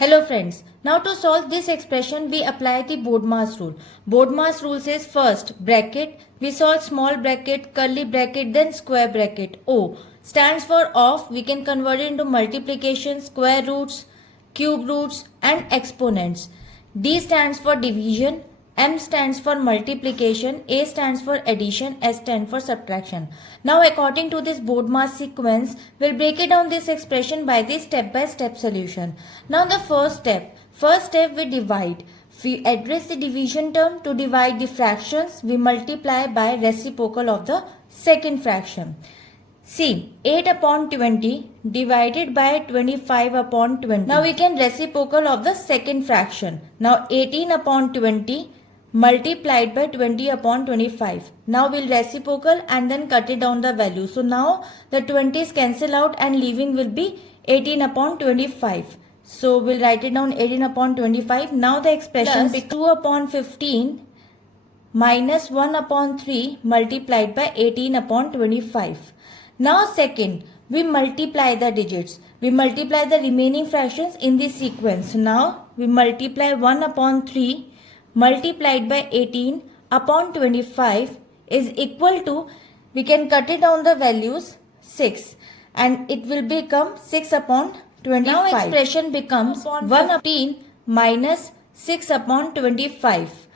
Hello friends, now to solve this expression we apply the BODMAS rule. BODMAS rule says first bracket, we solve small bracket, curly bracket, then square bracket. O stands for off, we can convert it into multiplication, square roots, cube roots and exponents. D stands for division, M stands for multiplication, A stands for addition, S stands for subtraction. Now according to this BODMAS sequence, we'll break it down this expression by the step-by-step solution. Now the first step we divide. We address the division term. To divide the fractions, we multiply by reciprocal of the second fraction. See, 8 upon 20 divided by 25 upon 20. Now we can reciprocal of the second fraction. Now 18 upon 20 multiplied by 20 upon 25. Now we'll reciprocal and then cut it down the value. So now the 20s cancel out and leaving will be 18 upon 25. So we'll write it down 18 upon 25. Now the expression plus 2 upon 15 minus 1 upon 3 multiplied by 18 upon 25. Now second, we multiply the digits. We multiply the remaining fractions in this sequence. Now we multiply 1 upon 3 multiplied by 18 upon 25 is equal to, we can cut it down the values, 6, and it will become 6 upon 25. Now expression becomes 115 minus 6 upon 25.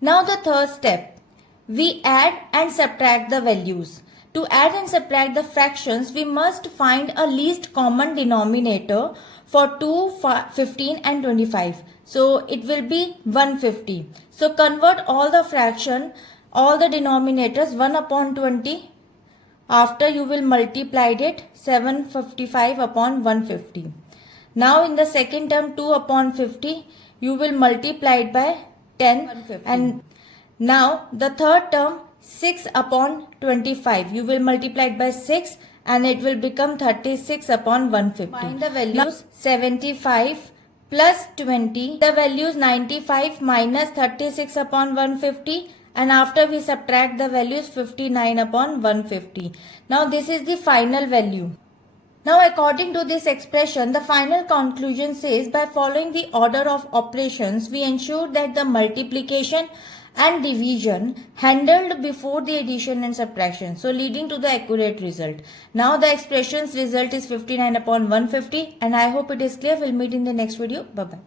Now the third step, we add and subtract the values. To add and subtract the fractions, we must find a least common denominator for 2, 15 and 25. So it will be 150. So convert all the fraction, all the denominators 1 upon 20. After you will multiply it 755 upon 150. Now in the second term 2 upon 50, you will multiply it by 10. 150. And now the third term 6 upon 25. You will multiply it by 6 and it will become 36 upon 150. Find the values. Now, 75 plus 20. The value is 95 minus 36 upon 150. And after we subtract the values 59 upon 150. Now this is the final value. Now according to this expression, the final conclusion says by following the order of operations, we ensure that the multiplication and division handled before the addition and subtraction, so leading to the accurate result. Now the expression's result is 59 upon 150 and I hope it is clear. We'll meet in the next video. Bye bye.